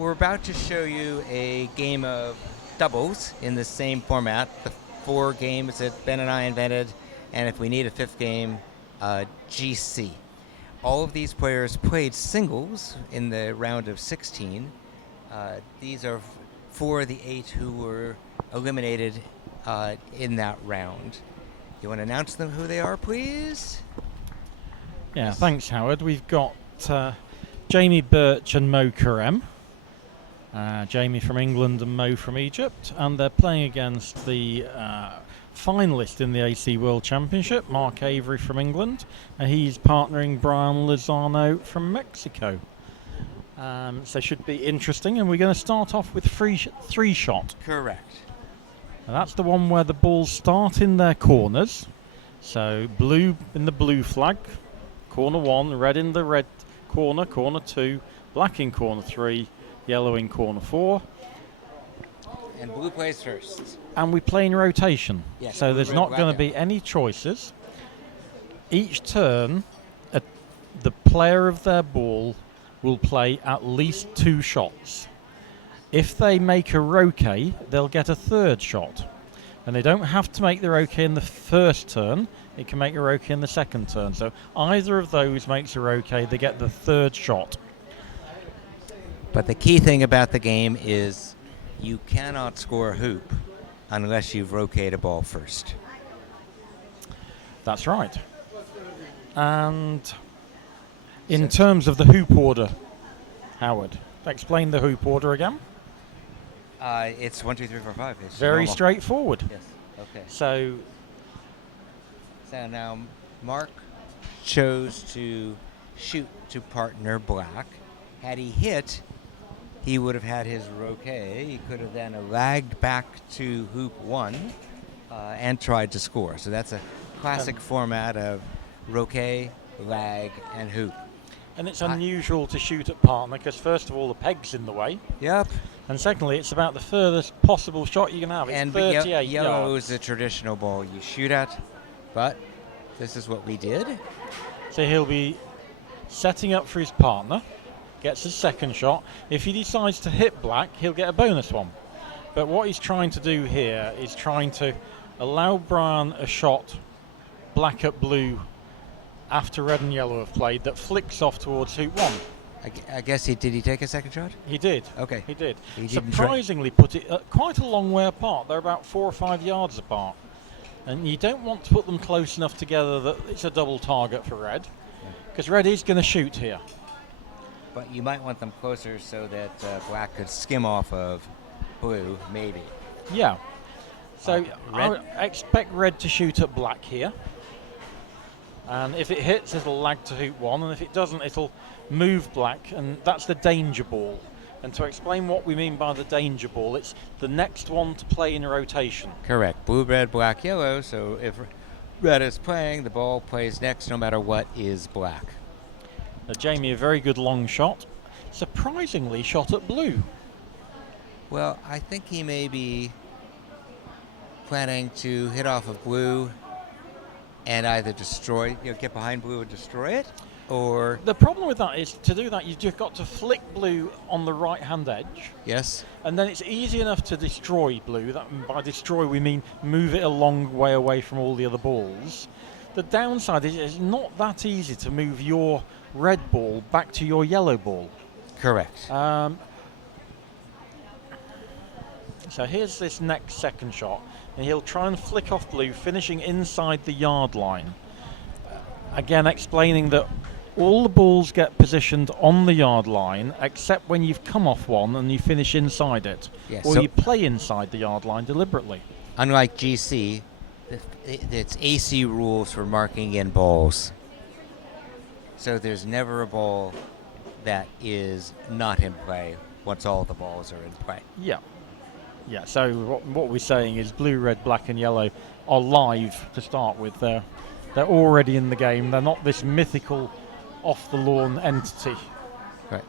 We're about to show you a game of doubles in the same format, the 4 games that Ben and I invented, and if we need a 5th game, GC. All of these players played singles in the round of 16. These are 4 of the 8 who were eliminated in that round. You want to announce them who they are, please? Yeah, thanks, Howard. We've got Jamie, Burch and Mo Karem. Jamie from England and Mo from Egypt. And they're playing against the finalist in the AC World Championship, Mark Avery from England. He's partnering Brian Lozano from Mexico. So it should be interesting. And we're going to start off with 3 shot. Correct. And that's the one where the balls start in their corners. So blue in the blue flag, corner 1, red in the red corner, corner 2, black in corner 3, yellow in corner 4. And blue plays first. And we play in rotation. Yes, so blue, there's red, not black, going to be any choices. Each turn, the player of their ball will play at least 2 shots. If they make a roquet, they'll get a 3rd shot. And they don't have to make the roquet in the first turn. It can make a roquet in the second turn. So either of those makes a roquet, they get the 3rd shot. But the key thing about the game is you cannot score a hoop unless you've roqueted a ball first. That's right. And in terms of the hoop order, Howard, explain the hoop order again. It's 1, 2, 3, 4, 5. It's Very normal. straightforward. Yes. Okay. So now Mark chose to shoot to partner black. Had he hit, he would have had his roquet. He could have then lagged back to hoop 1 and tried to score. So that's a classic format of roquet, lag, and hoop. And it's unusual to shoot at partner because first of all the peg's in the way. Yep. And secondly, it's about the furthest possible shot you can have. It's And 38 yellow yards. is the traditional ball you shoot at, but this is what we did. So he'll be setting up for his partner, gets his 2nd shot. If he decides to hit black, he'll get a bonus one. But what he's trying to do here is trying to allow Brian a shot, black at blue, after red and yellow have played, that flicks off towards hoop 1. I guess did he take a 2nd shot? He did. Okay. He did. He didn't Surprisingly put it quite a long way apart. They're about 4 or 5 yards apart. And you don't want to put them close enough together that it's a double target for red, because red is going to shoot here. But you might want them closer so that black could skim off of blue, maybe. Yeah. So I red? would expect red to shoot at black here. And if it hits, it'll lag to hoop 1. And if it doesn't, it'll move black. And that's the danger ball. And to explain what we mean by the danger ball, it's the next one to play in rotation. Correct. Blue, red, black, yellow. So if red is playing, the ball plays next no matter what is black. Now, Jamie, a very good long shot. Surprisingly shot at blue. Well, I think he may be planning to hit off of blue and either destroy, get behind blue and destroy it, or... The problem with that is, to do that, you've just got to flick blue on the right-hand edge. Yes. And then it's easy enough to destroy blue. By destroy, we mean move it a long way away from all the other balls. The downside is it's not that easy to move your red ball back to your yellow ball. Correct. So here's this next 2nd shot, and he'll try and flick off blue, finishing inside the yard line. Again, explaining that all the balls get positioned on the yard line, except when you've come off one and you finish inside it, Yes, or so you play inside the yard line deliberately. unlike GC, it's AC rules for marking in balls. So there's never a ball that is not in play once all the balls are in play. Yeah. Yeah, so what we're saying is blue, red, black and yellow are live to start with. They're already in the game. They're not this mythical off-the-lawn entity. Right.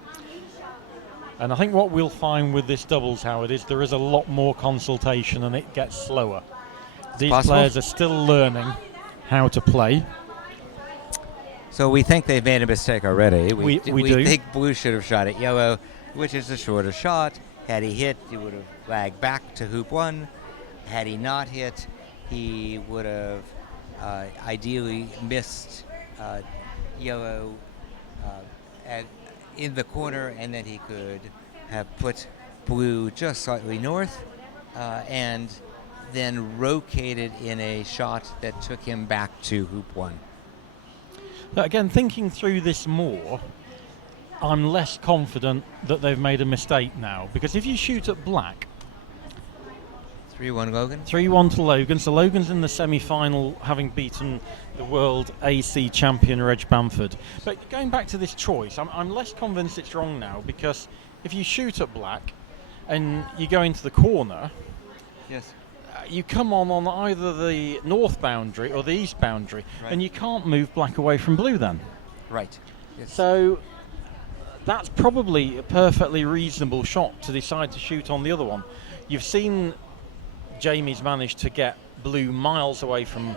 And I think what we'll find with this doubles, Howard, is there is a lot more consultation and it gets slower. These players are still learning how to play. So we think they've made a mistake already. We do. We think blue should have shot at yellow. which is the shorter shot. Had he hit, he would have lagged back to hoop 1. Had he not hit, he would have ideally missed yellow in the corner, and then he could have put blue just slightly north and then rotated in a shot that took him back to hoop 1. But again, thinking through this more, I'm less confident that they've made a mistake now, because if you shoot at black, 3-1 Logan. 3-1 to Logan, so Logan's in the semi-final, having beaten the world AC champion Reg Bamford. But going back to this choice, I'm less convinced it's wrong now, because if you shoot at black and you go into the corner, Yes. you come on either the north boundary or the east boundary, Right. and you can't move black away from blue then. Right. Yes. So that's probably a perfectly reasonable shot to decide to shoot on the other one. You've seen Jamie's managed to get blue miles away from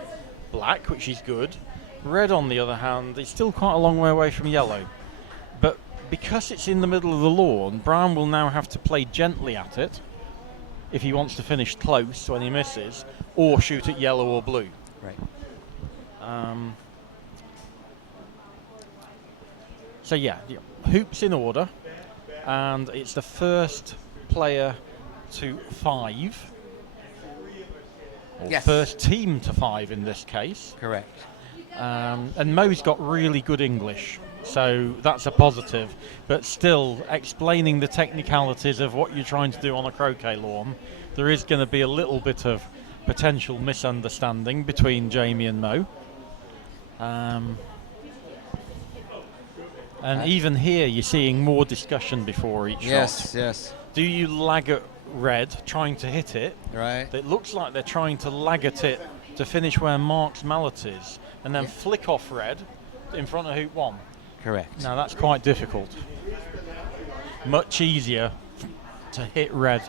black, which is good. Red, on the other hand, is still quite a long way away from yellow. But because it's in the middle of the lawn, Brown will now have to play gently at it if he wants to finish close when he misses, or shoot at yellow or blue. Right. So yeah, hoops in order, and it's the first player to 5, or Yes. first team to 5 in this case. Correct. And Mo's got really good English, so that's a positive. But still, explaining the technicalities of what you're trying to do on a croquet lawn, there is going to be a little bit of potential misunderstanding between Jamie and Mo. And even here, you're seeing more discussion before each shot. Yes. Do you lag at red, trying to hit it? Right. It looks like they're trying to lag at it to finish where Mark's mallet is, and then flick off red in front of hoop 1. Correct. Now that's quite difficult. Much easier to hit red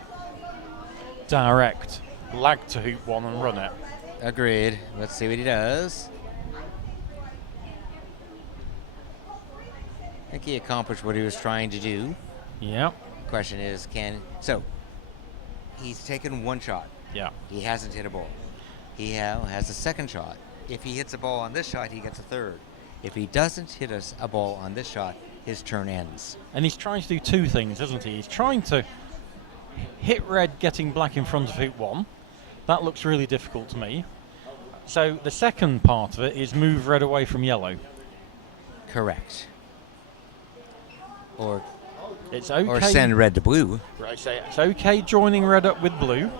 direct, lag to hoop 1 and run it. Agreed. Let's see what he does. I think he accomplished what he was trying to do. Yeah. Question is, so he's taken one shot. Yeah. He hasn't hit a ball. He has a second shot. If he hits a ball on this shot, he gets a third. If he doesn't hit a ball on this shot, his turn ends. And he's trying to do two things, isn't he? He's trying to hit red getting black in front of hoop 1. That looks really difficult to me. So the second part of it is move red away from yellow. Correct. Or It's okay. or send red to blue. Right, so it's okay joining red up with blue.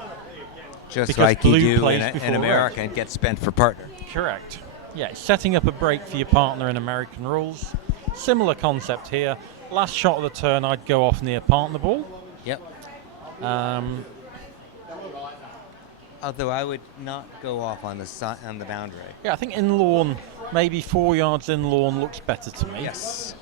Just Because like you blue do plays in before America and get spent for partner. Correct. Yeah, it's setting up a break for your partner in American rules. Similar concept here. Last shot of the turn, I'd go off near partner ball. Yep. Although I would not go off on the boundary. Yeah, I think in lawn, maybe 4 yards in lawn looks better to me. Yes.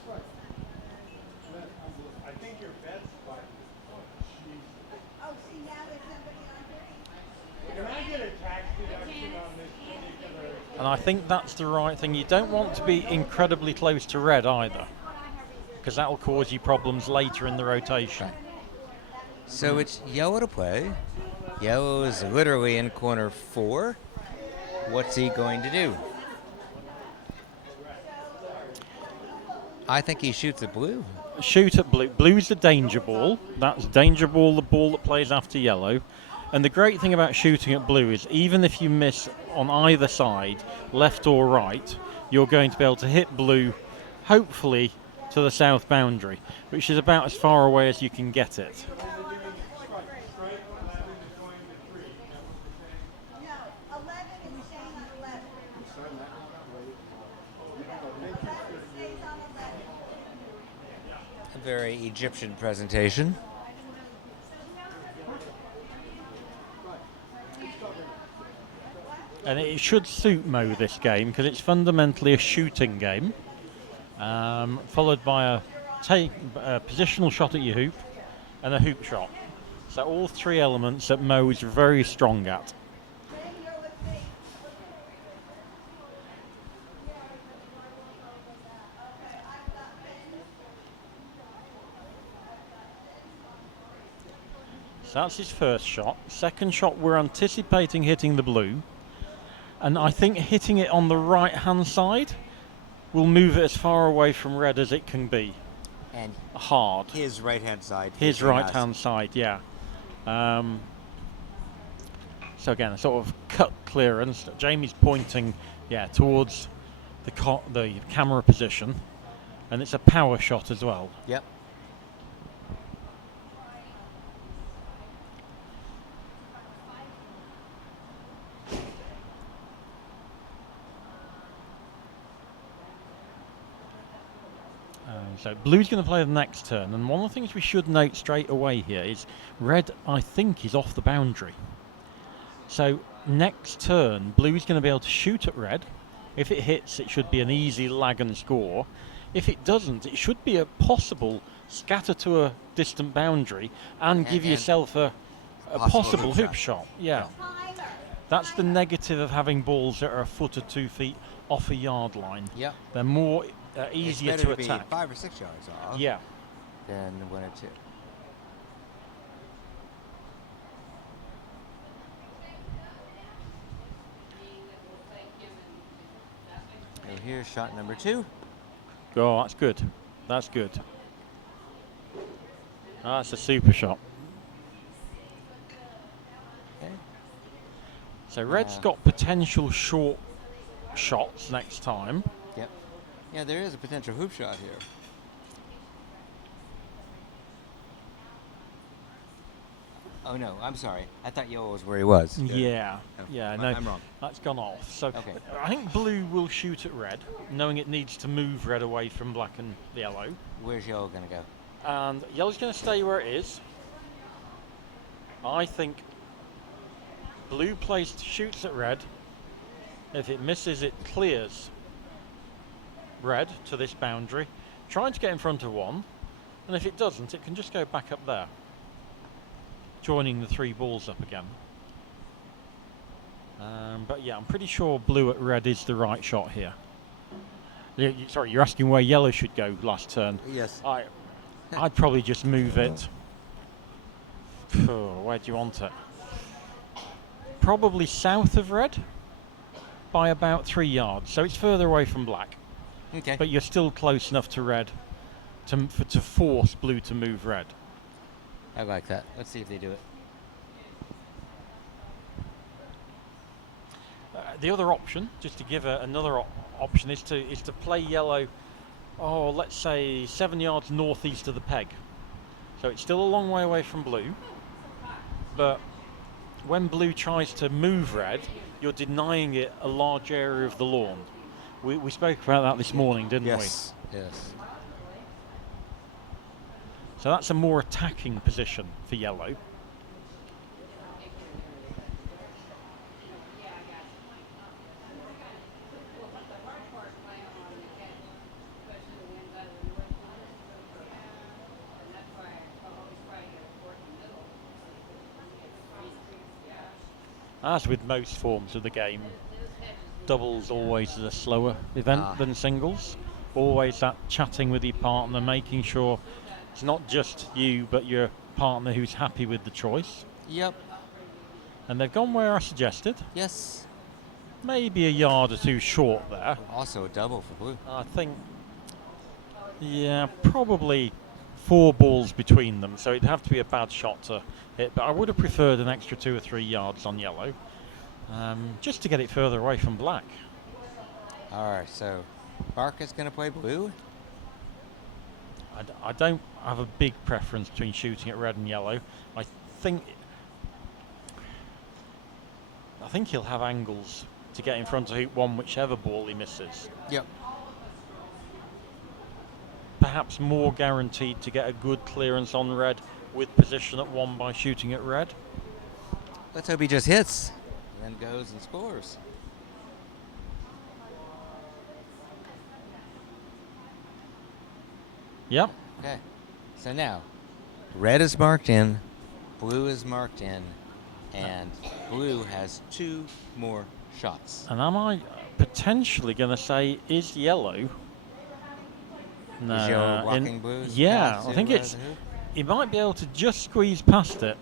And I think that's the right thing. You don't want to be incredibly close to red either, because that will cause you problems later in the rotation. So it's yellow to play. Yellow is literally in corner 4. What's he going to do? I think he shoots at blue. Shoot at blue. Blue's the danger ball. That's danger ball, the ball that plays after yellow. And the great thing about shooting at blue is even if you miss on either side, left or right, you're going to be able to hit blue, hopefully to the south boundary, which is about as far away as you can get it. A very Egyptian presentation. And it should suit Mo this game because it's fundamentally a shooting game, followed by a positional shot at your hoop and a hoop shot. So all three elements that Mo is very strong at. So that's his first shot. Second shot, we're anticipating hitting the blue. And I think hitting it on the right-hand side will move it as far away from red as it can be. And hard. His right-hand side. His right-hand side, yeah. So again, a sort of cut clearance. Jamie's pointing, towards the camera position, and it's a power shot as well. Yep. So blue's going to play the next turn, and one of the things we should note straight away here is red, I think, is off the boundary. So next turn, blue's going to be able to shoot at red. If it hits, it should be an easy lag and score. If it doesn't, it should be a possible scatter to a distant boundary and give yourself a possible hoop shot. Yeah. That's the negative of having balls that are a foot or 2 feet off a yard line. Yeah. They're more easier to attack. Be 5 or 6 yards off. Yeah. Than 1 or 2. So here's shot number 2. Oh, that's good. That's good. That's a super shot. Okay. So red's got potential short shots next time. Yep. Yeah, there is a potential hoop shot here. Oh no, I'm sorry. I thought yellow was where he was. Yeah. Oh, Yeah, no, I'm wrong. that's gone off. So Okay. I think blue will shoot at red, knowing it needs to move red away from black and yellow. Where's yellow going to go? And yellow's going to stay where it is. I think blue shoots at red. If it misses, it clears red to this boundary, trying to get in front of one. And if it doesn't, it can just go back up there, joining the 3 balls up again. But yeah, I'm pretty sure blue at red is the right shot here. Sorry, you're asking where yellow should go last turn. Yes. I'd probably just move it. Where do you want it? Probably south of red by about 3 yards. So it's further away from black. Okay. But you're still close enough to red to force blue to move red. I like that. Let's see if they do it. The other option, just to give another option, is to play yellow. Oh, let's say 7 yards northeast of the peg. So it's still a long way away from blue. But when blue tries to move red, you're denying it a large area of the lawn. We spoke about that this morning, didn't we? Yes. So that's a more attacking position for yellow. As with most forms of the game, doubles always is a slower event than singles. Always that chatting with your partner, making sure it's not just you, but your partner who's happy with the choice. Yep. And they've gone where I suggested. Yes. Maybe a yard or 2 short there. Also a double for blue. I think, probably 4 balls between them, so it'd have to be a bad shot to hit. But I would have preferred an extra 2 or 3 yards on yellow, just to get it further away from black. All right, so Burch is going to play blue. I don't have a big preference between shooting at red and yellow. I think he'll have angles to get in front of hoop 1 whichever ball he misses. Yep. Perhaps more guaranteed to get a good clearance on red with position at 1 by shooting at red. Let's hope he just hits, then goes and scores. Yep. Okay. So now, red is marked in, blue is marked in, and blue has 2 more shots. And am I potentially going to say, is yellow? No. Is yellow blocking blue? Yeah, I think he might be able to just squeeze past it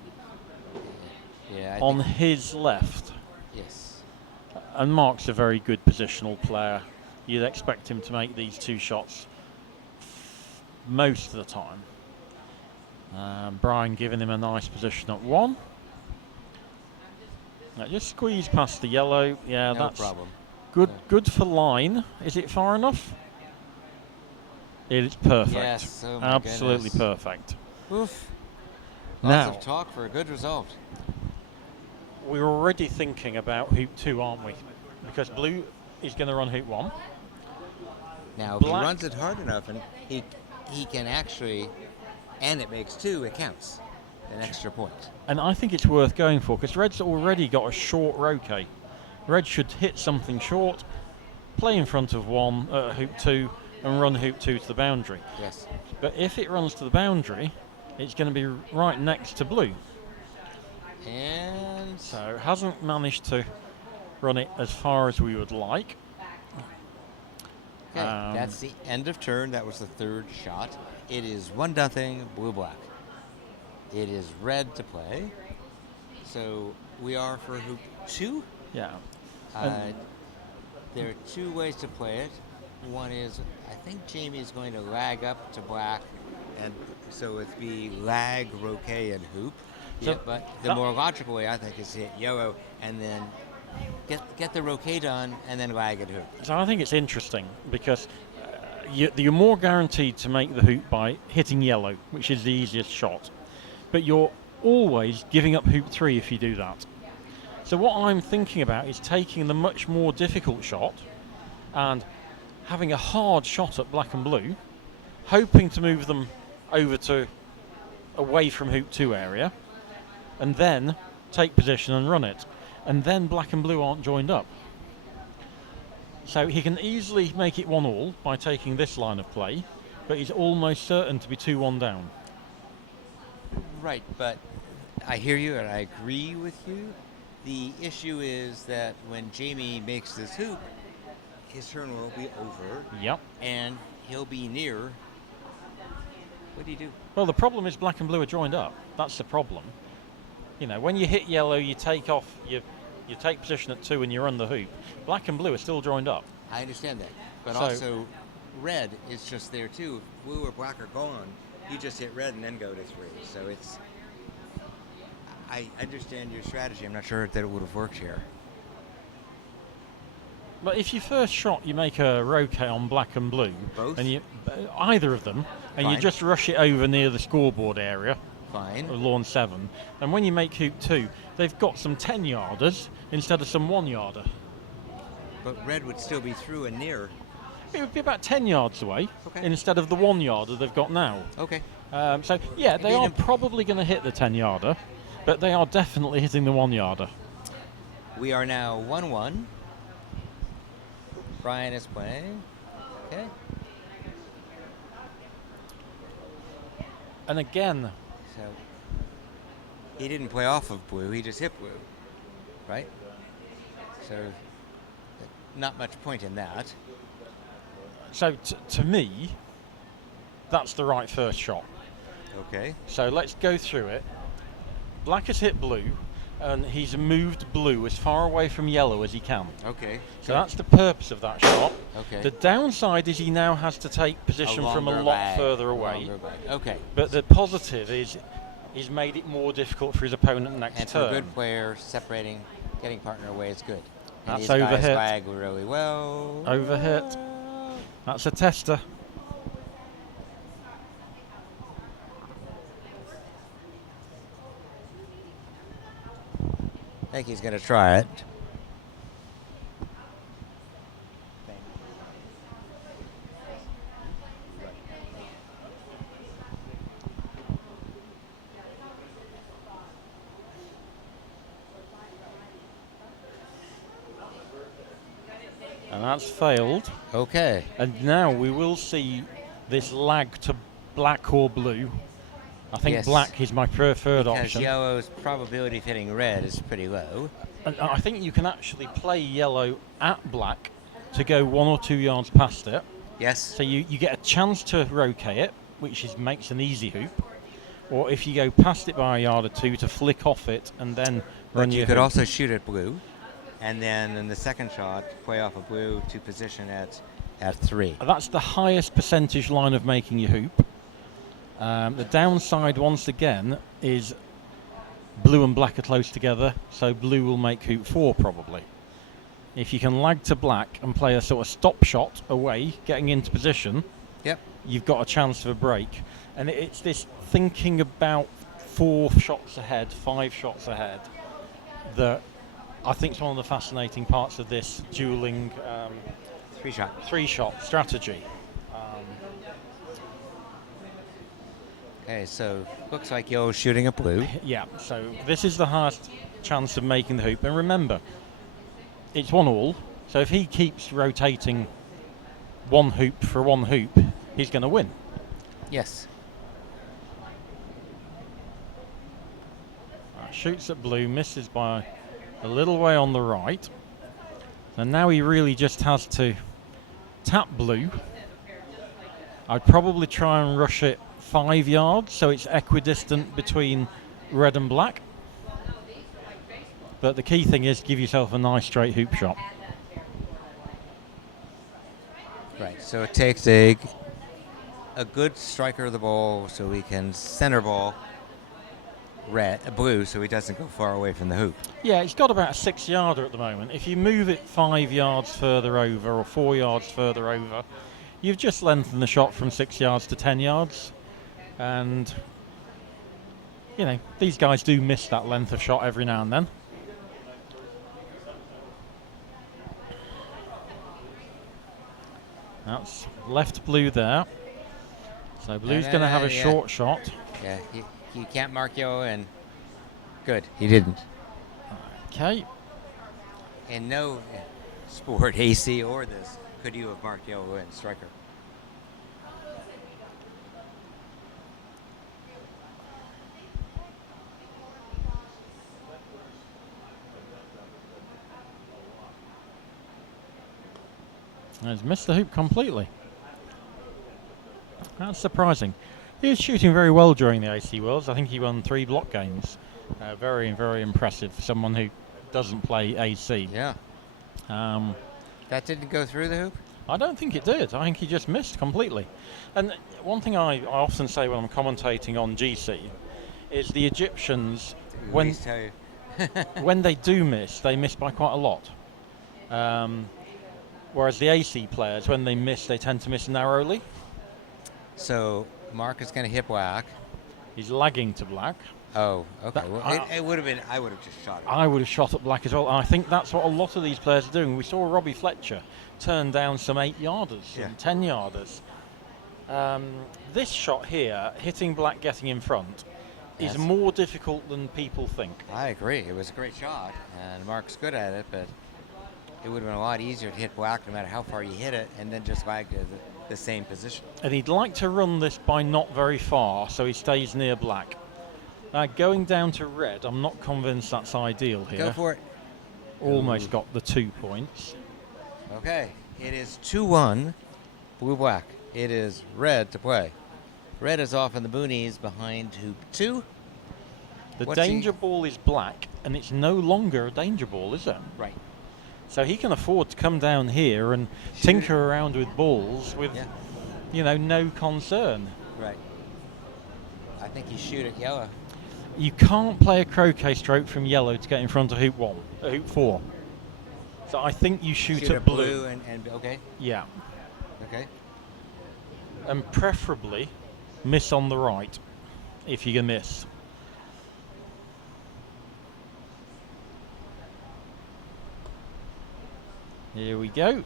Yeah, on his left. Yes. And Mark's a very good positional player. You'd expect him to make these 2 shots most of the time. Brian giving him a nice position at 1. Now just squeeze past the yellow. Yeah, No that's problem. good. Good for line. Is it far enough? It is perfect. Yes. Oh my Absolutely goodness. perfect. Oof. Now, Lots of talk for a good result. we're already thinking about hoop 2, aren't we? Because blue is going to run hoop 1. Now, if he Black- runs it hard enough, and he can actually, and it makes 2, it counts. An extra point. And I think it's worth going for, because red's already got a short roquet. Red should hit something short, play in front of 1 at hoop 2, and run hoop 2 to the boundary. Yes. But if it runs to the boundary, it's going to be right next to blue. And So hasn't managed to run it as far as we would like. okay, that's the end of turn. That was the 3rd shot. It is 1-0 blue-black. It is red to play. So we are for hoop 2. Yeah. There are 2 ways to play it. One is, I think Jamie is going to lag up to black, and so it'd be lag, roquet, and hoop. So Yeah, but the more logical way, I think, is hit yellow and then get the roquet done and then lag and hoop. So I think it's interesting because you're more guaranteed to make the hoop by hitting yellow, which is the easiest shot. But you're always giving up hoop 3 if you do that. So what I'm thinking about is taking the much more difficult shot and having a hard shot at black and blue, hoping to move them over to away from hoop 2 area, and then take position and run it. And then black and blue aren't joined up. So he can easily make it 1-all by taking this line of play, but he's almost certain to be 2-1 down. Right, but I hear you and I agree with you. The issue is that when Jamie makes this hoop, his turn will be over. Yep. And he'll be near. What do you do? Well, the problem is black and blue are joined up. That's the problem. You know, when you hit yellow, you take off, you take position at 2 and you run the hoop. Black and blue are still joined up. I understand that. But So- also, red is just there too. If blue or black are gone, you just hit red and then go to 3. So it's... I understand your strategy. I'm not sure that it would have worked here. But if you first shot, you make a roquet on black and blue, Both? and either of them, and you Fine. just rush it over near the scoreboard area Fine. of lawn 7, and when you make hoop 2, they've got some 10-yarders instead of some 1-yarder. But red would still be through and near. It would be about 10 yards away Okay. instead of the 1-yarder they've got now. Okay. So, yeah, they Again, are probably going to hit the 10-yarder, but they are definitely hitting the 1-yarder. We are now 1-1. Brian is playing. Okay. And again, So he didn't play off of blue. He just hit blue. Right? So not much point in that. so to me, that's the right first shot. Okay. So let's go through it. Black has hit blue, and he's moved blue as far away from yellow as he can. Okay. So that's the purpose of that shot. Okay. The downside is he now has to take position from a longer lot lag, further away. longer lag. Okay. But the positive is he's made it more difficult for his opponent next And turn. for a good player, separating, getting partner away is good. And That's these guys overhit. lag really well. Overhit. That's a tester. I think he's going to try it. And that's failed. Okay. And now we will see this lag to black or blue. I think Yes. black is my preferred Because option. yellow's probability of hitting red is pretty low. And I think you can actually play yellow at black to go 1 or 2 yards past it. Yes. So you get a chance to roquet it, which makes an easy hoop. or if you go past it by a yard or two, to flick off it and then run But your you could hoop. also shoot at blue, and then in the second shot, play off of blue to position at 3. That's the highest percentage line of making your hoop. The downside, once again, is blue and black are close together, so blue will make hoop 4 probably. If you can lag to black and play a sort of stop shot away, getting into position, Yep. you've got a chance of a break. And it's this thinking about 4 shots ahead, 5 shots ahead, that I think is one of the fascinating parts of this dueling 3-shot strategy. Okay, so looks like you're shooting at blue. Yeah, so this is the highest chance of making the hoop. And remember, it's 1-all, so if he keeps rotating one hoop for one hoop, he's going to win. Yes. Shoots at blue, misses by a little way on the right. And now he really just has to tap blue. I'd probably try and rush it 5 yards so it's equidistant between red and black. But the key thing is give yourself a nice straight hoop shot. Right, so it takes a good striker of the ball so we can center ball blue so he doesn't go far away from the hoop. Yeah, it's got about a 6-yarder at the moment. If you move it 5 yards further over or 4 yards further over, you've just lengthened the shot from 6 yards to 10 yards. And, you know, these guys do miss that length of shot every now and then. That's left blue there. So blue's going to have a short shot. Yeah, you can't mark yellow, and good, he didn't. Okay. In no sport, AC or this, could you have marked yellow in striker? He's missed the hoop completely. That's surprising. He was shooting very well during the AC Worlds. I think he won 3 block games. Very, very impressive for someone who doesn't play AC. Yeah. That didn't go through the hoop? I don't think it did. I think he just missed completely. And one thing I often say when I'm commentating on GC is the Egyptians, when they do miss, they miss by quite a lot. Whereas the AC players, when they miss, they tend to miss narrowly. So Mark is going to hit black. He's lagging to black. Oh, okay. Well, it would have been. I would have just shot it. I would have shot at black as well. I think that's what a lot of these players are doing. We saw Robbie Fletcher turn down some 8-yarders and 10-yarders. This shot here, hitting black, getting in front, is more difficult than people think. I agree. It was a great shot, and Mark's good at it, but it would have been a lot easier to hit black no matter how far you hit it, and then just lag to the same position. And he'd like to run this by not very far, so he stays near black. Going down to red, I'm not convinced that's ideal here. Go for it. Almost got the 2 points. Okay, it is 2-1, blue-black. It is red to play. Red is off in the boonies behind hoop 2. The danger ball is black, and it's no longer a danger ball, is it? Right. So he can afford to come down here and tinker around with balls with, no concern. Right. I think you shoot at yellow. You can't play a croquet stroke from yellow to get in front of hoop 4. So I think you shoot at blue. And okay. Yeah. Okay. And preferably miss on the right if you can miss. Here we go.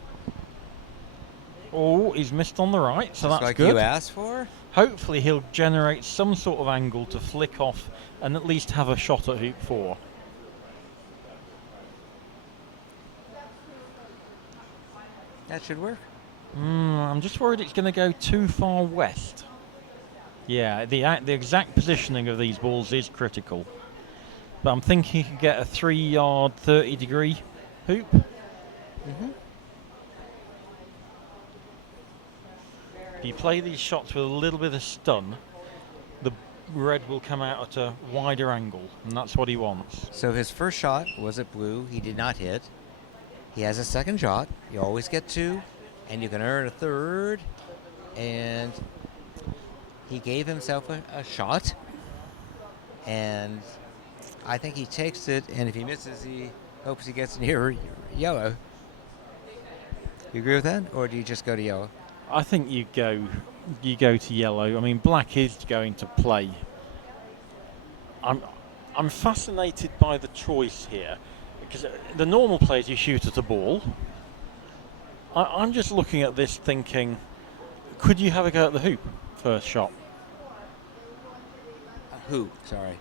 Oh, he's missed on the right, so that's like good. You asked for? Hopefully he'll generate some sort of angle to flick off and at least have a shot at hoop 4. That should work. I'm just worried it's going to go too far west. Yeah, the exact positioning of these balls is critical. But I'm thinking he could get a 3-yard, 30-degree hoop. Mm-hmm. If you play these shots with a little bit of stun, red will come out at a wider angle, and that's what he wants. So his first shot was at blue. He did not hit. He has a second shot. You always get 2, and you can earn a third. And he gave himself a shot. And I think he takes it, and if he misses, he hopes he gets near yellow. You agree with that, or do you just go to yellow? I think you go to yellow. I mean, black is going to play. I'm fascinated by the choice here, because the normal play is you shoot at a ball. I'm just looking at this thinking, could you have a go at the hoop first shot? Who? Sorry.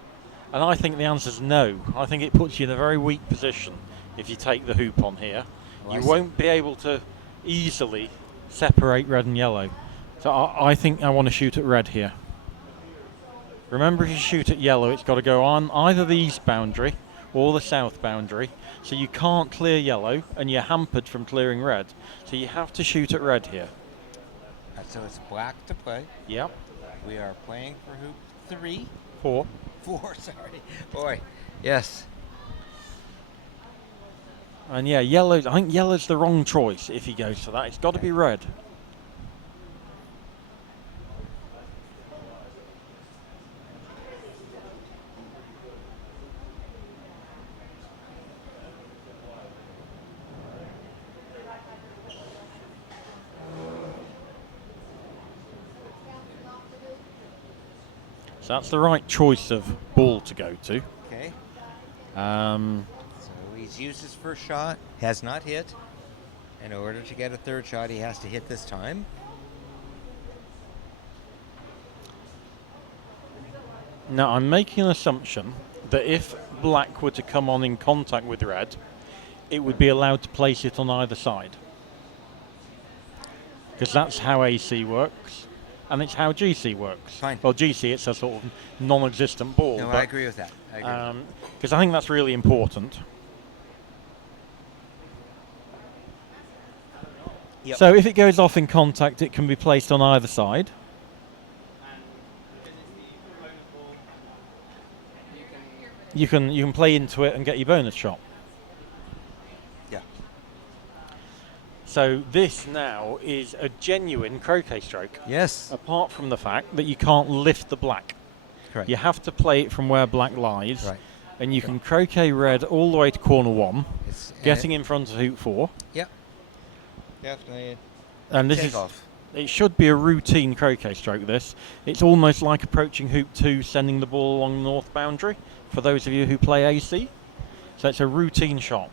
And I think the answer is no. I think it puts you in a very weak position if you take the hoop on here. Well, you won't be able to easily separate red and yellow. So I think I want to shoot at red here. Remember, if you shoot at yellow, it's got to go on either the east boundary or the south boundary. So you can't clear yellow, and you're hampered from clearing red. So you have to shoot at red here. So it's black to play. Yep. We are playing for hoop 3. 4. 4, sorry. Boy, yes. And yeah, I think yellow's the wrong choice if he goes for that. It's got to be red. So that's the right choice of ball to go to. Okay. Um, So he's used his first shot, has not hit. In order to get a third shot, he has to hit this time. Now, I'm making an assumption that if black were to come on in contact with red, it would be allowed to place it on either side. Because that's how AC works, and it's how GC works. Fine. Well, GC, it's a sort of non-existent ball. No, I agree with that. I agree. Because I think that's really important. Yep. So if it goes off in contact, it can be placed on either side. You can play into it and get your bonus shot. Yeah. So this now is a genuine croquet stroke. Yes. Apart from the fact that you can't lift the black. Correct. You have to play it from where black lies. Right. And you can croquet red all the way to corner 1, It's, getting in front of hoop 4. Yep. Definitely. And this Take is off. it should be a routine croquet stroke, this. It's almost like approaching hoop 2, sending the ball along the north boundary, for those of you who play AC. So it's a routine shot.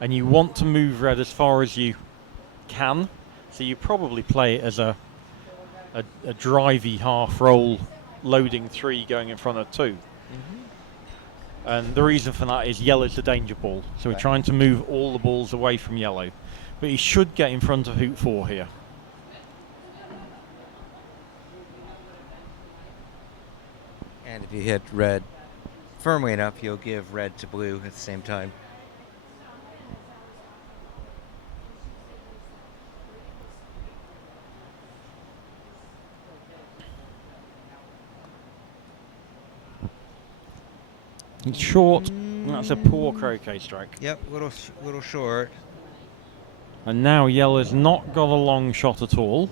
And you want to move red as far as you can. So you probably play it as a drivey half roll, loading 3 going in front of 2. Mm-hmm. And the reason for that is yellow's the danger ball. So we're trying to move all the balls away from yellow. But he should get in front of hoop 4 here. And if you hit red firmly enough, you'll give red to blue at the same time. It's short. That's a poor croquet stroke. Yep, little short. And now yellow's not got a long shot at all.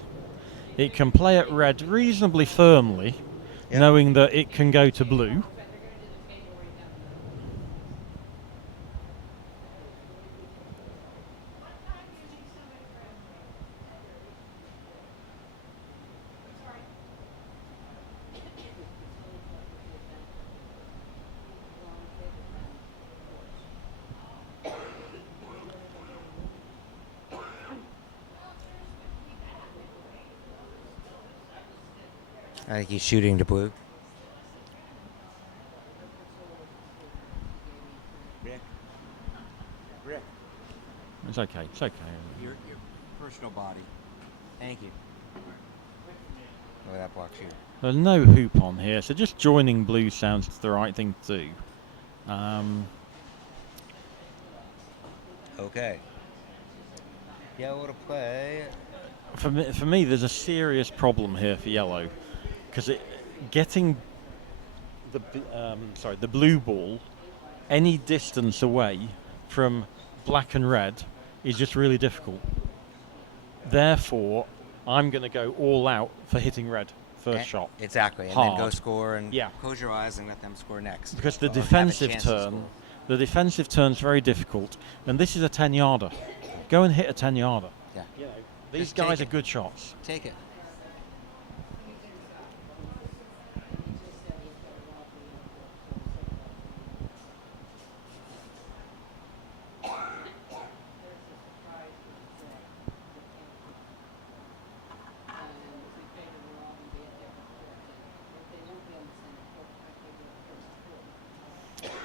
It can play at red reasonably firmly, Yep. knowing that it can go to blue. I think he's shooting to blue. Rick. It's okay. It's okay. Your personal body. Thank you. Oh, that blocks you. There's no hoop on here, so just joining blue sounds the right thing to do. Okay. Yellow to play. For me, there's a serious problem here for yellow, because getting the blue ball any distance away from black and red is just really difficult. Therefore, I'm going to go all out for hitting red first shot. Exactly, and Hard. then go score and Yeah. close your eyes and let them score next. Because the Or have a defensive chance to turn, score. the defensive turn's very difficult, and this is a 10-yarder. Go and hit a 10-yarder. Yeah. These Just take guys are it. good shots. Take it.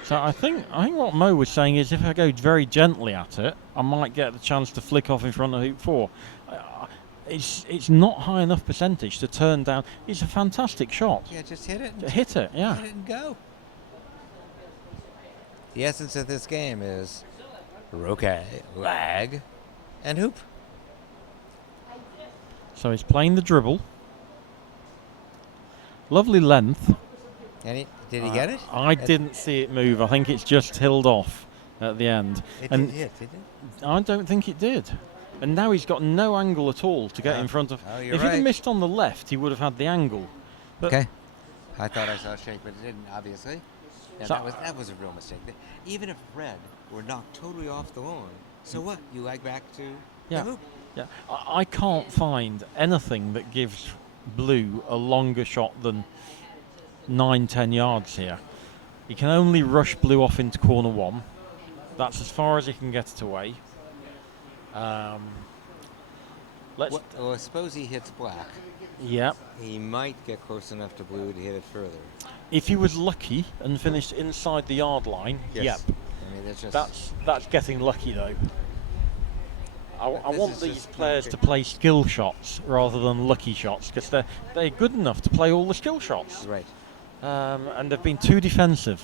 So I think what Mo was saying is if I go very gently at it, I might get the chance to flick off in front of hoop 4. It's not high enough percentage to turn down. It's a fantastic shot. Yeah, just hit it. Hit it, yeah. Hit it and go. The essence of this game is roquet, lag, and hoop. So he's playing the dribble. Lovely length. And did he get it? I didn't see it move. I think it's just hilled off at the end. It and did hit, did it? I don't think it did. And now he's got no angle at all to get in front of. Oh, you're If he'd right. have missed on the left, he would have had the angle. But Okay. I thought I saw a shake, but it didn't, obviously. Yeah, So- that was a real mistake. Even if red were knocked totally off the lawn, so what? You lag back to Yeah. the hoop. Yeah, I can't find anything that gives blue a longer shot than 9-10 yards here. He can only rush blue off into corner 1. That's as far as he can get it away. Well, suppose he hits black. Yeah. He might get close enough to blue to hit it further. If he was lucky and finished inside the yard line, Yes. yep. I mean, that's just... That's getting lucky though. I This want is these just not players good. to play skill shots rather than lucky shots because they're good enough to play all the skill shots. Right. And they've been too defensive,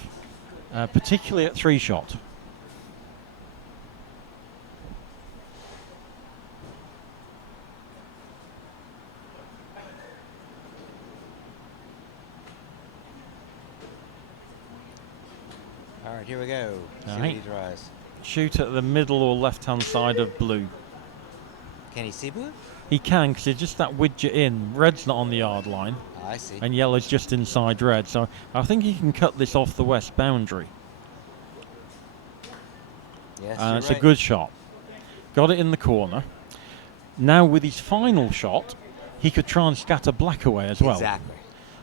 particularly at 3-shot. All right, here we go. See All what right. he tries. Shoot at the middle or left-hand side of blue. Can he see blue? He can because it's just that widget in. Red's not on the yard line, I see. and yellow's just inside red. So I think he can cut this off the west boundary. Yes, And you're it's right. a good shot. Got it in the corner. Now with his final shot, he could try and scatter black away as well. Exactly.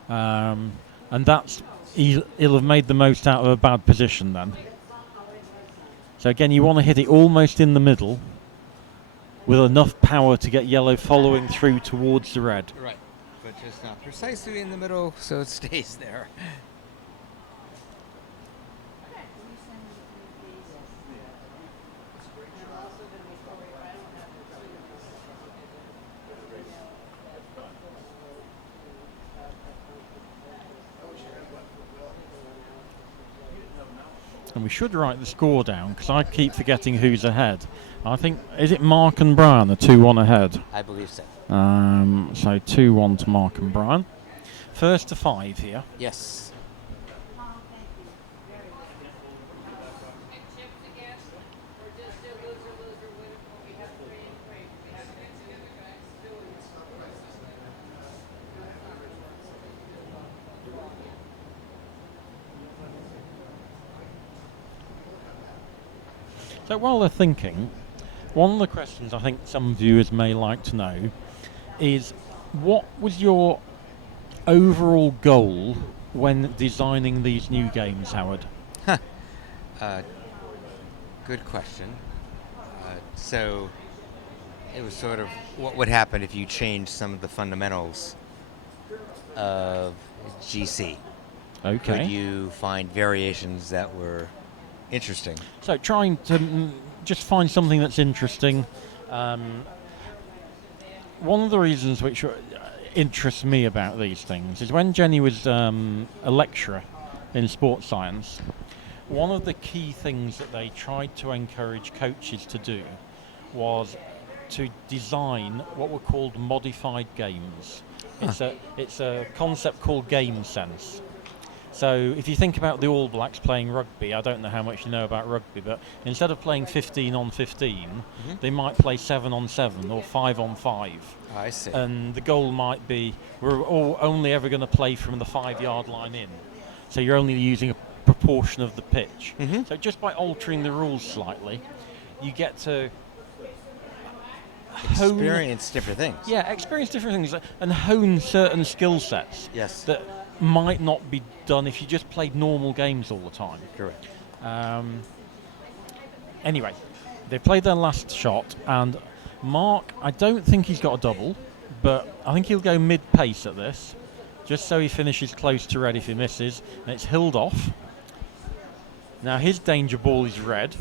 And that's he'll have made the most out of a bad position then. So again, you want to hit it almost in the middle with enough power to get yellow following through towards the red. Right. But just not precisely in the middle, so it stays there. And we should write the score down because I keep forgetting who's ahead. I think, is it Mark and Brian are 2-1 ahead? I believe so. So 2-1 to Mark and Brian. First to 5 here. Yes. So while they're thinking, one of the questions I think some viewers may like to know is what was your overall goal when designing these new games, Howard? Good question. So it was sort of what would happen if you changed some of the fundamentals of GC. Okay. Could you find variations that were interesting? So trying to just find something that's interesting. One of the reasons which interests me about these things is when Jenny was a lecturer in sports science, one of the key things that they tried to encourage coaches to do was to design what were called modified games. It's a concept called game sense. So if you think about the All Blacks playing rugby, I don't know how much you know about rugby, but instead of playing 15 on 15, they might play 7 on 7 or 5 on 5. I see. And the goal might be we're only ever going to play from the 5-yard line in. So you're only using a proportion of the pitch. So just by altering the rules slightly, you get to Experience different things. Yeah, experience different things and hone certain skill sets. Yes. That might not be done if you just played normal games all the time. Correct. Anyway, they played their last shot, and Mark, I don't think he's got a double, but I think he'll go mid-pace at this, just so he finishes close to red if he misses, and it's hilled off. Now his danger ball is red,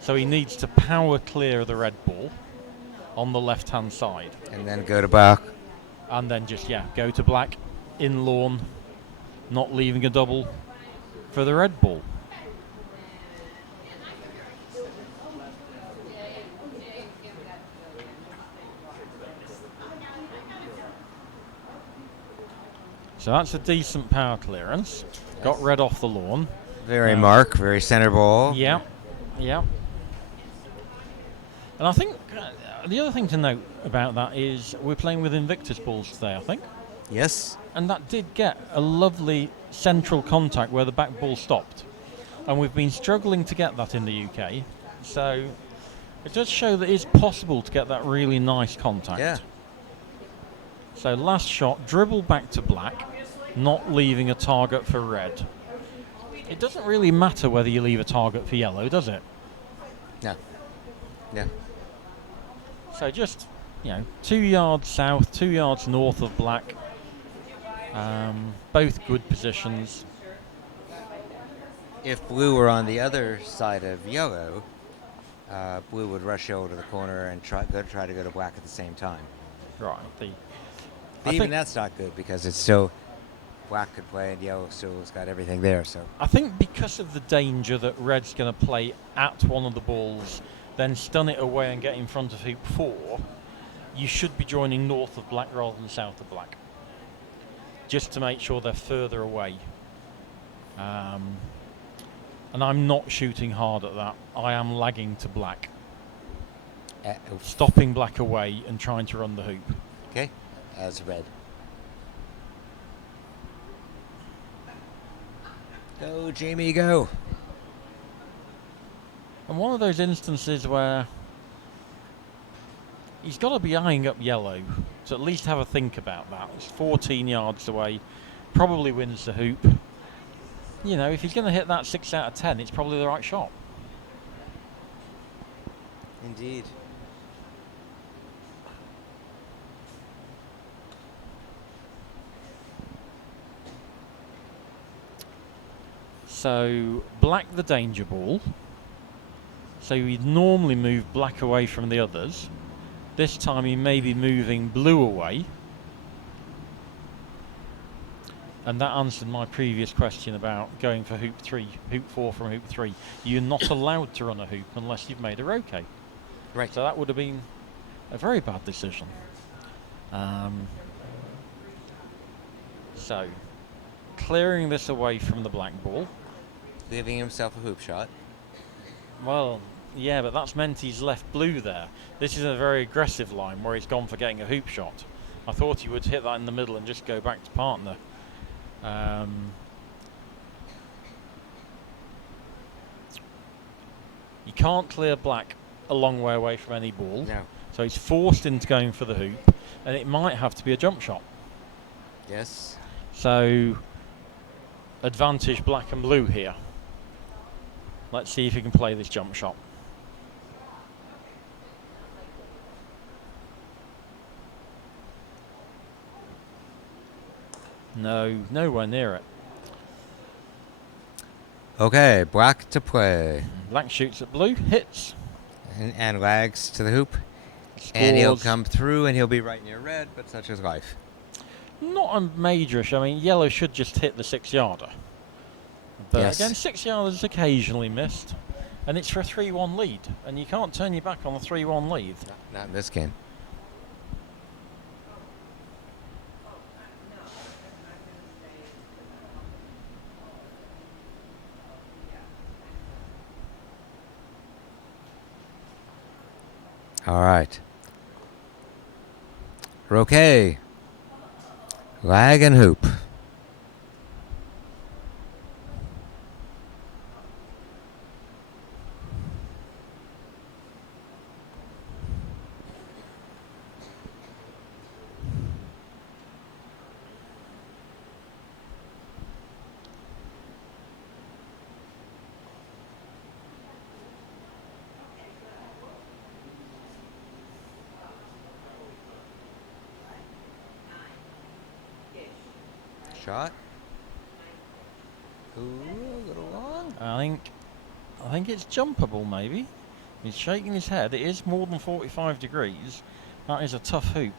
so he needs to power clear the red ball on the left-hand side. And then go to black. And then just, go to black, in lawn, not leaving a double for the red ball. So that's a decent power clearance. Got red off the lawn. Very mark, very center ball. Yeah. And I think the other thing to note about that is we're playing with Invictus balls today, I think. Yes. And that did get a lovely central contact where the back ball stopped. And we've been struggling to get that in the UK. So it does show that it's possible to get that really nice contact. Yeah. So last shot, dribble back to black, not leaving a target for red. It doesn't really matter whether you leave a target for yellow, does it? No. Yeah. So just, 2 yards south, 2 yards north of black. Both good positions. If blue were on the other side of yellow, blue would rush over to the corner and try to go to black at the same time. Right. But even that's not good because it's still black could play and yellow still has got everything there. So I think because of the danger that red's going to play at one of the balls, then stun it away and get in front of hoop 4, you should be joining north of black rather than south of black, just to make sure they're further away. And I'm not shooting hard at that. I am lagging to black, stopping black away and trying to run the hoop. Okay, as red. Go, Jamie, go. And one of those instances where he's got to be eyeing up yellow to at least have a think about that. It's 14 yards away, probably wins the hoop. If he's going to hit that 6 out of 10, it's probably the right shot. Indeed. So black the danger ball. So he'd normally move black away from the others. This time he may be moving blue away. And that answered my previous question about going for hoop 4 from hoop 3. You're not allowed to run a hoop unless you've made a roquet. Right. So that would have been a very bad decision. So clearing this away from the black ball. Leaving himself a hoop shot. Well, yeah, but that's meant he's left blue there. This is a very aggressive line where he's gone for getting a hoop shot. I thought he would hit that in the middle and just go back to partner. You can't clear black a long way away from any ball. No. So he's forced into going for the hoop, and it might have to be a jump shot. Yes. So advantage black and blue here. Let's see if he can play this jump shot. No, nowhere near it. Okay, black to play. Black shoots at blue, hits. And lags to the hoop. Scores. And he'll come through and he'll be right near red, but such is life. Not a major issue. I mean, yellow should just hit the 6-yarder. But Yes. again, 6-yarders is occasionally missed. And it's for a 3-1 lead. And you can't turn your back on a 3-1 lead. Not in this game. All right. Roquet. Lag and hoop. Shot. Ooh, a little long. I think it's jumpable, maybe. He's shaking his head. It is more than 45 degrees. That is a tough hoop.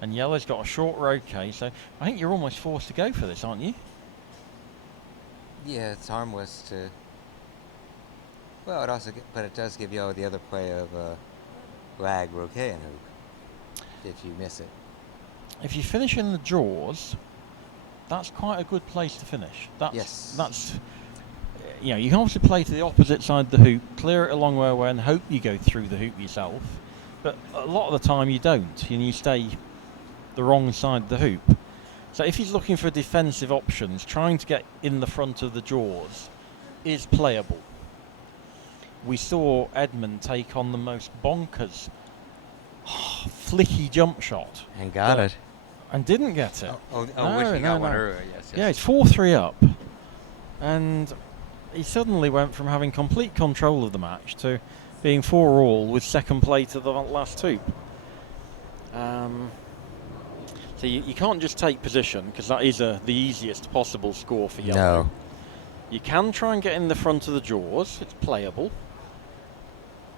And yellow's got a short roquet, so I think you're almost forced to go for this, aren't you? Yeah, it's harmless to. Well, but it does give you the other play of lag, roquet, and hoop. If you miss it. If you finish in the jaws, that's quite a good place to finish. That's you can obviously play to the opposite side of the hoop, clear it a long way away, and hope you go through the hoop yourself. But a lot of the time you don't, and you stay the wrong side of the hoop. So if he's looking for defensive options, trying to get in the front of the jaws is playable. We saw Edmund take on the most bonkers, flicky jump shot. And got it. And didn't get it. Wish he got one earlier, yes. Yeah, it's 4-3 up. And he suddenly went from having complete control of the match to being 4-all with second play to the last hoop. So you can't just take position, because that is the easiest possible score for yellow. No. You can try and get in the front of the jaws. It's playable.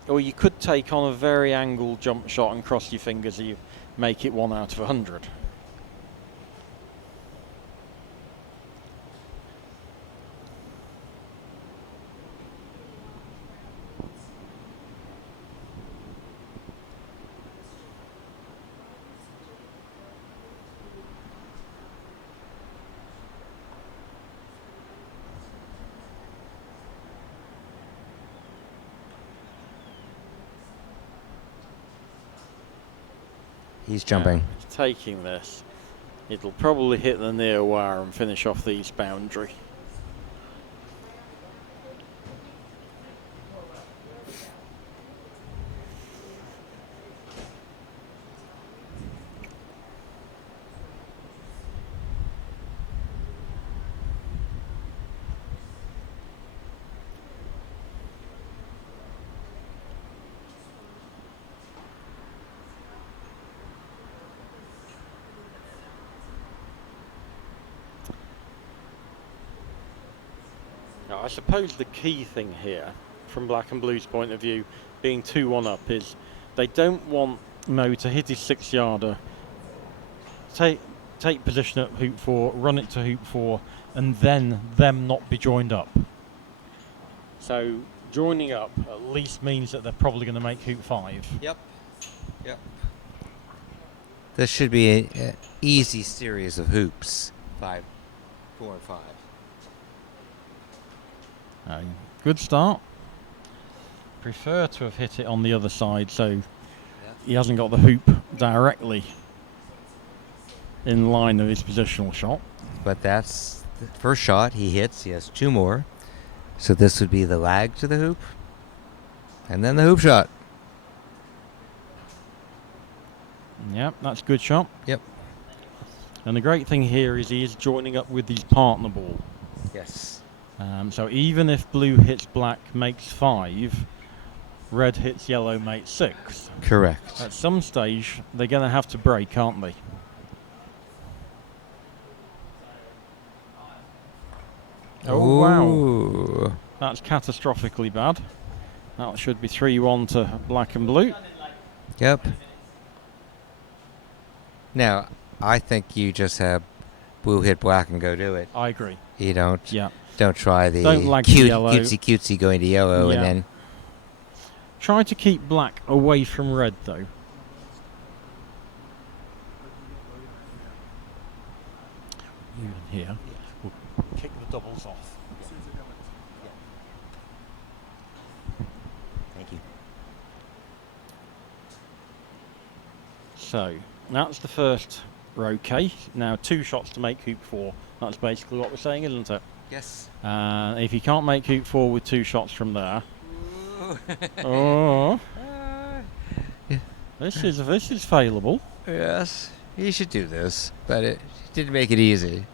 Or you could take on a very angled jump shot and cross your fingers and you make it 1 out of 100. He's jumping. He's taking this. It'll probably hit the near wire and finish off the east boundary. Now, I suppose the key thing here, from Black and Blue's point of view, being 2-1 up, is they don't want Mo to hit his 6-yarder, take position at hoop 4, run it to hoop 4, and then them not be joined up. So joining up at least means that they're probably going to make hoop 5. Yep. This should be an easy series of hoops. 5, 4, and 5. Good start. Prefer to have hit it on the other side, so he hasn't got the hoop directly in line of his positional shot. But that's the first shot he hits. He has 2 more. So this would be the lag to the hoop. And then the hoop shot. Yep, that's a good shot. Yep. And the great thing here is he is joining up with his partner ball. Yes. So even if blue hits black, makes 5, red hits yellow, makes 6. Correct. At some stage, they're going to have to break, aren't they? Oh, wow. That's catastrophically bad. That should be 3-1 to black and blue. Yep. Now, I think you just have blue hit black and go do it. I agree. You don't. Yeah. Don't try the yellow. cutesy going to yellow and then. Try to keep black away from red, though. Even here, we'll kick the doubles off. Thank you. So that's the first roquet. Now 2 shots to make hoop 4. That's basically what we're saying, isn't it? Yes. If you can't make hoop 4 with 2 shots from there, oh, Yeah. this is failable. Yes, he should do this, but it didn't make it easy.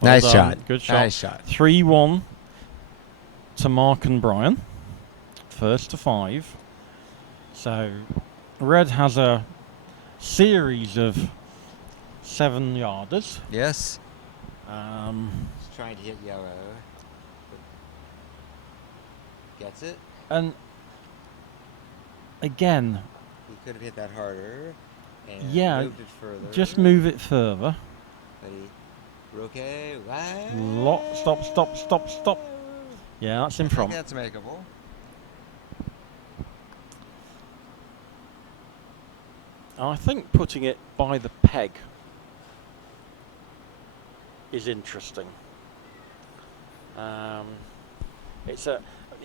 Well Nice done. shot. Good shot. Nice shot. 3-1 to Mark and Brian. First to 5. So red has a series of 7-yarders. Yes. He's trying to hit yellow. Gets it. And again, He could have hit that harder. And yeah, moved it further. just move it further. But he, okay, wow. Stop. Yeah, that's in front. That's makeable. I think putting it by the peg is interesting. You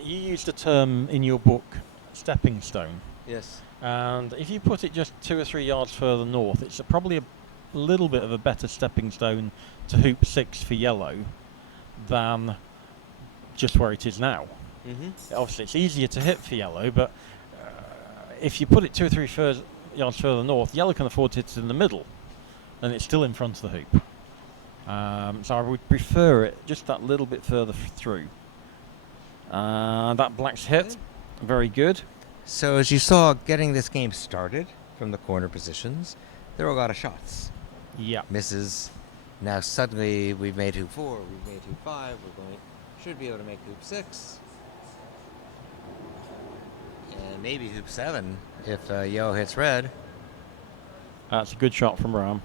used a term in your book, stepping stone. Yes. And if you put it just 2 or 3 yards further north, it's probably a little bit of a better stepping stone to hoop 6 for yellow than just where it is now. Mm-hmm. Obviously, it's easier to hit for yellow, but if you put it 2 or 3 yards further north, yellow can afford to hit it in the middle, and it's still in front of the hoop. So I would prefer it just that little bit further through. That black's hit. Very good. So as you saw, getting this game started from the corner positions, there were a lot of shots. Yeah. Misses. Now suddenly we've made hoop 4, we've made hoop 5, should be able to make hoop 6. And maybe hoop 7 if yellow hits red. That's a good shot from Ram.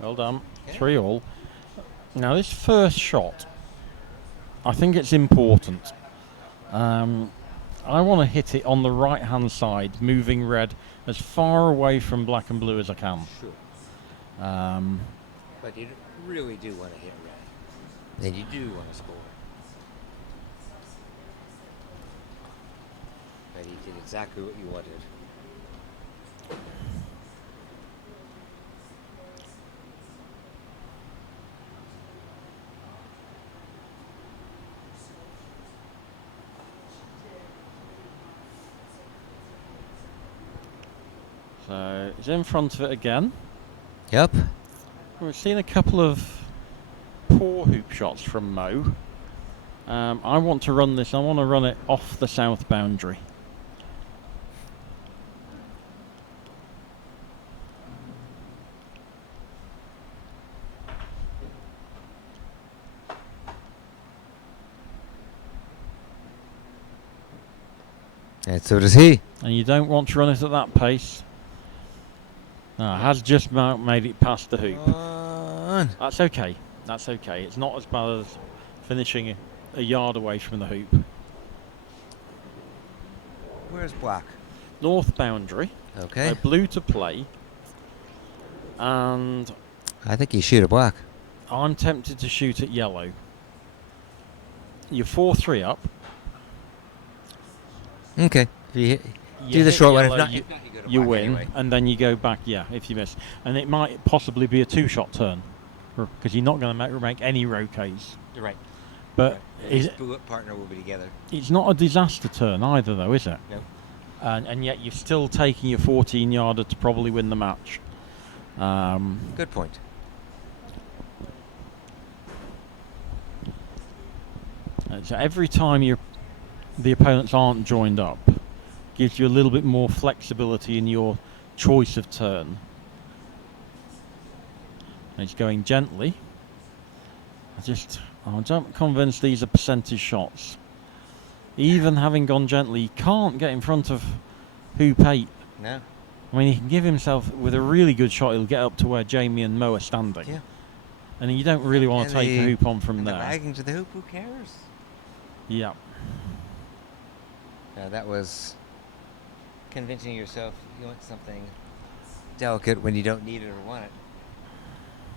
Well done. 3-all. Now this first shot, I think it's important. I want to hit it on the right hand side, moving red as far away from black and blue as I can. Sure. But you really do want to hit red. And you do want to score. But he did exactly what you wanted. So it's in front of it again. Yep. We've seen a couple of poor hoop shots from Mo. I want to run this. I want to run it off the south boundary. And so does he. And you don't want to run it at that pace. No, it has just made it past the hoop. That's okay. That's okay. It's not as bad as finishing a yard away from the hoop. Where's black? North boundary. Okay. Blue to play. And I think you shoot at black. I'm tempted to shoot at yellow. You're 4-3 up. Okay. If you You do the hit short one. yellow, If not, you, you go to you black win, anyway. and then you go back, if you miss. And it might possibly be a 2-shot turn, because you're not going to make any roquets. You're right. But His partner will be together. it's not a disaster turn either, though, is it? No. And yet you're still taking your 14-yarder to probably win the match. Good point. So every time the opponents aren't joined up, gives you a little bit more flexibility in your choice of turn. And it's going gently. I'm not convinced these are percentage shots. Even having gone gently, he can't get in front of hoop 8. No. I mean, he can give himself, with a really good shot, he'll get up to where Jamie and Mo are standing. Yeah. And you don't really want to take a hoop on from there. Lagging to the hoop, who cares? Yeah. That was convincing yourself you want something delicate when you don't need it or want it.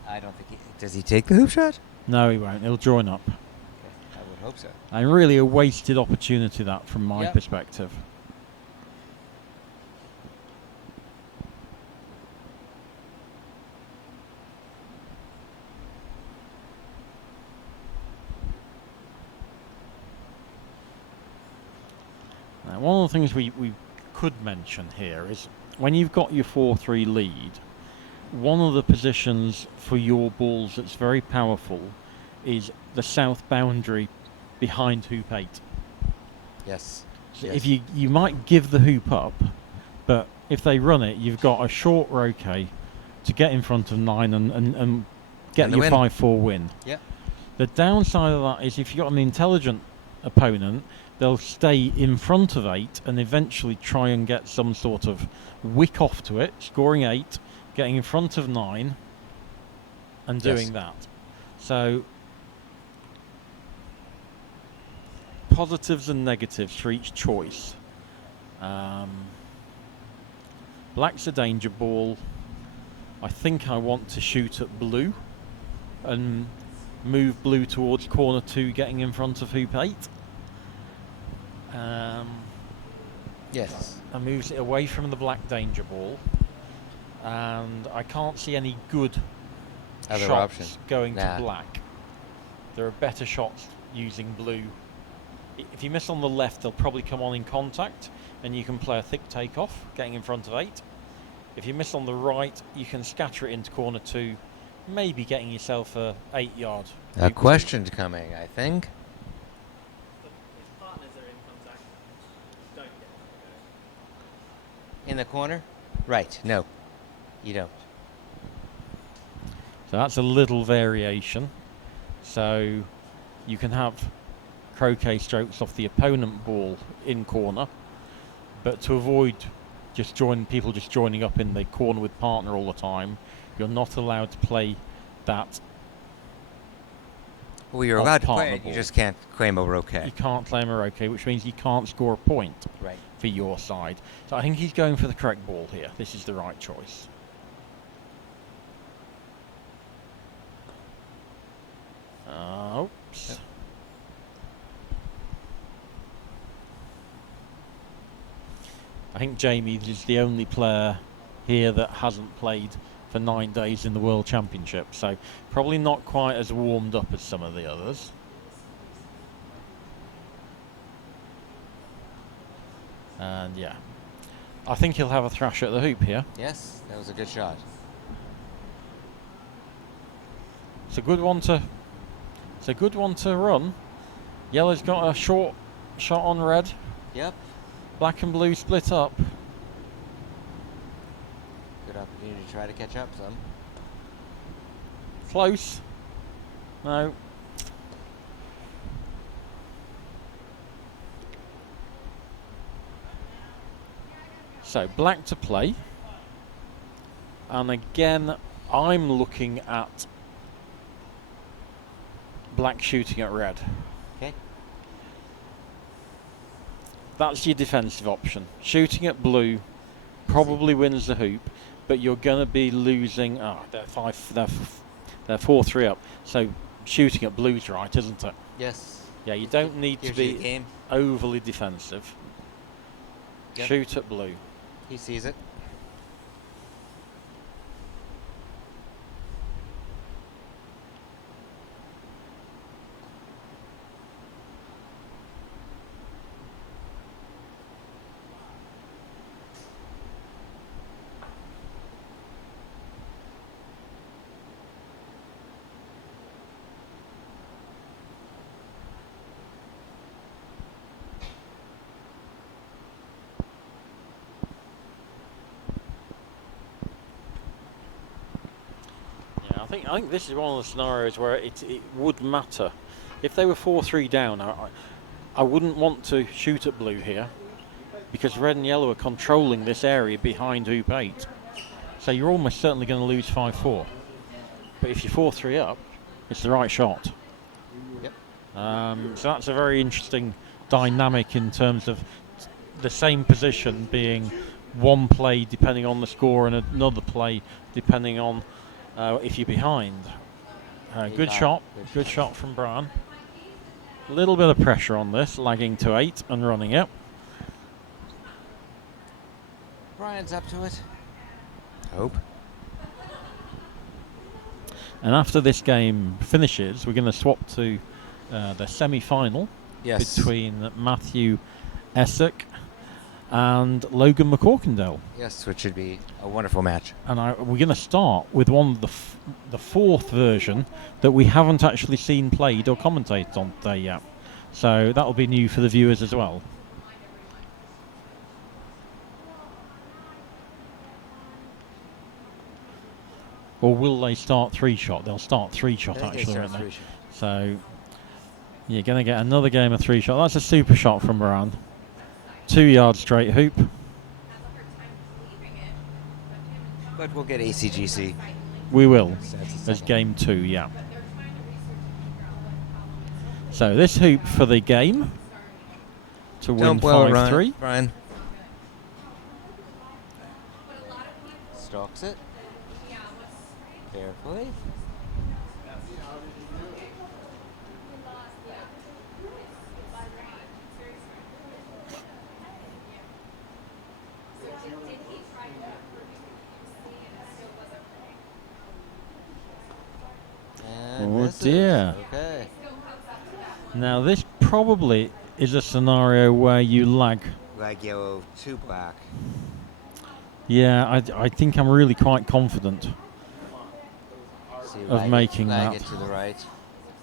I don't think does he take the hoop shot? No, he won't. He'll join up. Okay, I would hope so. And really a wasted opportunity, that, from my perspective. Now, one of the things we could mention here is when you've got your 4-3 lead, one of the positions for your balls that's very powerful is the south boundary behind hoop 8. Yes. So if you might give the hoop up, but if they run it, you've got a short roquet to get in front of 9 and get your 5-4 win. Yeah. The downside of that is if you've got an intelligent opponent, they'll stay in front of 8 and eventually try and get some sort of wick off to it, scoring 8, getting in front of 9 and doing that. So positives and negatives for each choice. Black's a danger ball. I think I want to shoot at blue and move blue towards corner 2, getting in front of hoop 8. Yes. And moves it away from the black danger ball. And I can't see any good other shots options going to black. There are better shots using blue. If you miss on the left, they'll probably come on in contact, and you can play a thick takeoff, getting in front of 8. If you miss on the right, you can scatter it into corner 2, maybe getting yourself a 8-yard. A question's coming, I think. If partners are in contact, don't get In the corner? Right, no. You don't. So that's a little variation. So you can have croquet strokes off the opponent ball in corner, but to avoid people just joining up in the corner with partner all the time, you're not allowed to play that. Well, you're allowed to play it, you just can't claim a roquet. You can't claim a roquet, which means you can't score a point for your side. So I think he's going for the correct ball here. This is the right choice. Oops. Yep. I think Jamie is the only player here that hasn't played for 9 days in the World Championship, so probably not quite as warmed up as some of the others. And yeah, I think he'll have a thrash at the hoop here. Yes, that was a good shot. It's a good one to run. Yellow's got a short shot on red. Yep. Black and blue split up. Good opportunity to try to catch up some. Close. No. So black to play. And again, I'm looking at black shooting at red. Okay. That's your defensive option. Shooting at blue probably wins the hoop, but you're going to be losing. They're 4-3 up. So shooting at blue's right, isn't it? Yes. Yeah, you don't need to be overly defensive. Yep. Shoot at blue. He sees it. I think this is one of the scenarios where it would matter. If they were 4-3 down, I wouldn't want to shoot at blue here because red and yellow are controlling this area behind hoop 8. So you're almost certainly going to lose 5-4. But if you're 4-3 up, it's the right shot. Yep. So that's a very interesting dynamic in terms of the same position being one play depending on the score and another play depending on if you're behind. Good shot from Brian. A little bit of pressure on this, lagging to 8 and running it. Brian's up to it. Hope. And after this game finishes, we're going to swap to the semi-final between Matthew Essick and Logan McCorkindale. Yes, which should be a wonderful match. And we're going to start with one of the fourth version that we haven't actually seen played or commentated on today yet. So that'll be new for the viewers as well. Or will they start 3-shot? They'll start 3-shot actually, won't they? So you're going to get another game of 3-shot. That's a super shot from Moran. 2-yard straight hoop. But we'll get ACGC. We will. As game 2, yeah. So this hoop for the game to win 5-3. Brian. Stalks it. Carefully. Oh dear. Okay. Now this probably is a scenario where you lag. Lag yellow to black. Yeah, I think I'm really quite confident of making that. Lag it to the right.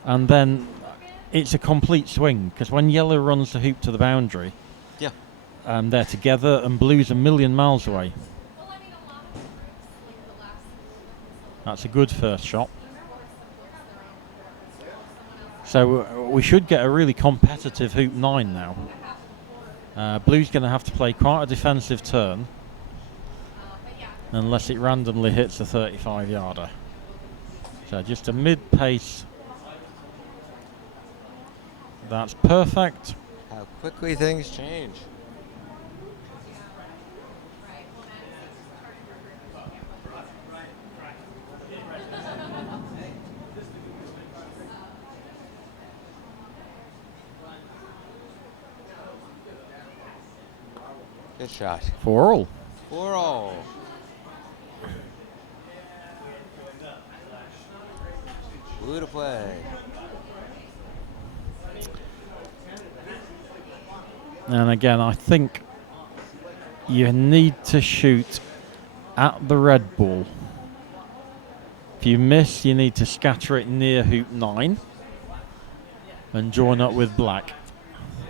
And then it's a complete swing, because when yellow runs the hoop to the boundary, they're together, and blue's a million miles away. That's a good first shot. So we should get a really competitive hoop 9 now. Blue's going to have to play quite a defensive turn, unless it randomly hits a 35-yarder. So just a mid-pace. That's perfect. How quickly things change. Good shot. 4-all. 4-all. Blue to play. And again, I think you need to shoot at the red ball. If you miss, you need to scatter it near hoop 9 and join up with black.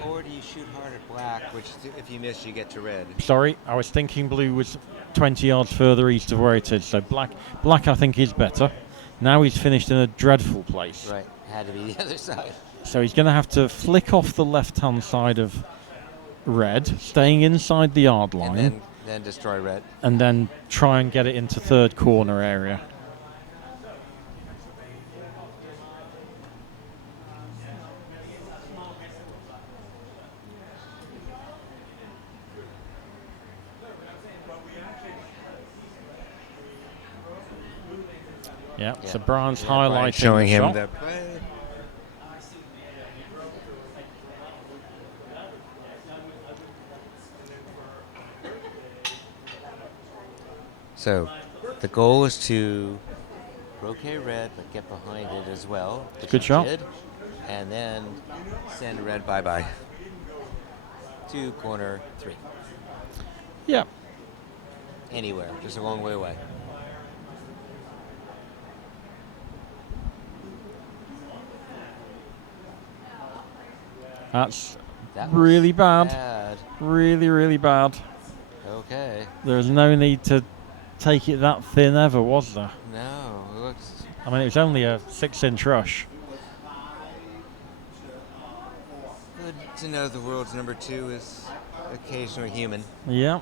Or do you shoot hard at black, which if you miss, you get to red? Sorry, I was thinking blue was 20 yards further east of where it is. So black I think is better. Now he's finished in a dreadful place. Right, had to be the other side. So he's going to have to flick off the left-hand side of red, staying inside the yard line. And then destroy red. And then try and get it into third corner area. Yeah, so Brian's highlighting showing the him shot. the play. So, the goal is to rotate red, but get behind it as well. Good shot. And then send red bye-bye to corner 3. Yeah. Anywhere, just a long way away. That was really bad. Really, really bad. Okay. There's no need to take it that thin ever, was there? No, it looks... I mean, it was only a 6-inch rush. Good to know the world's number 2 is occasionally human. Yeah.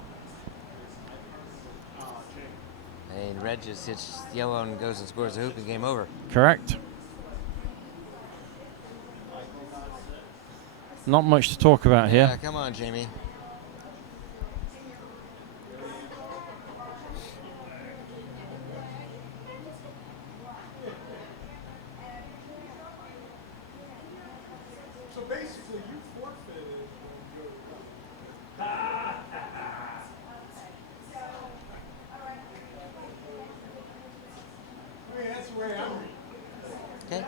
And red just hits yellow and goes and scores a hoop and game over. Correct. Not much to talk about Yeah, here. come on, Jamie. So basically, you forfeited. I mean, that's the way I'm reading. Okay.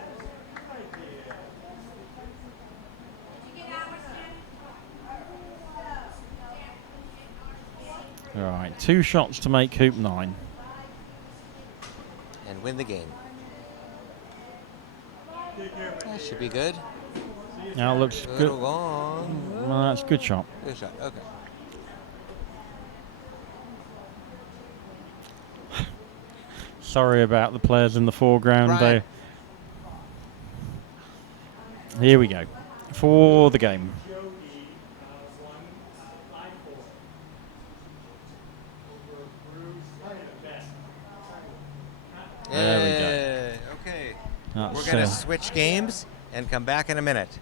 All right, 2 shots to make hoop 9. And win the game. That should be good. Now it looks Good good. along. Well, that's a good shot. Good shot. Okay. Sorry about the players in the foreground. Right. Here we go. For the game. There we go. Okay. That's, We're going to switch games and come back in a minute.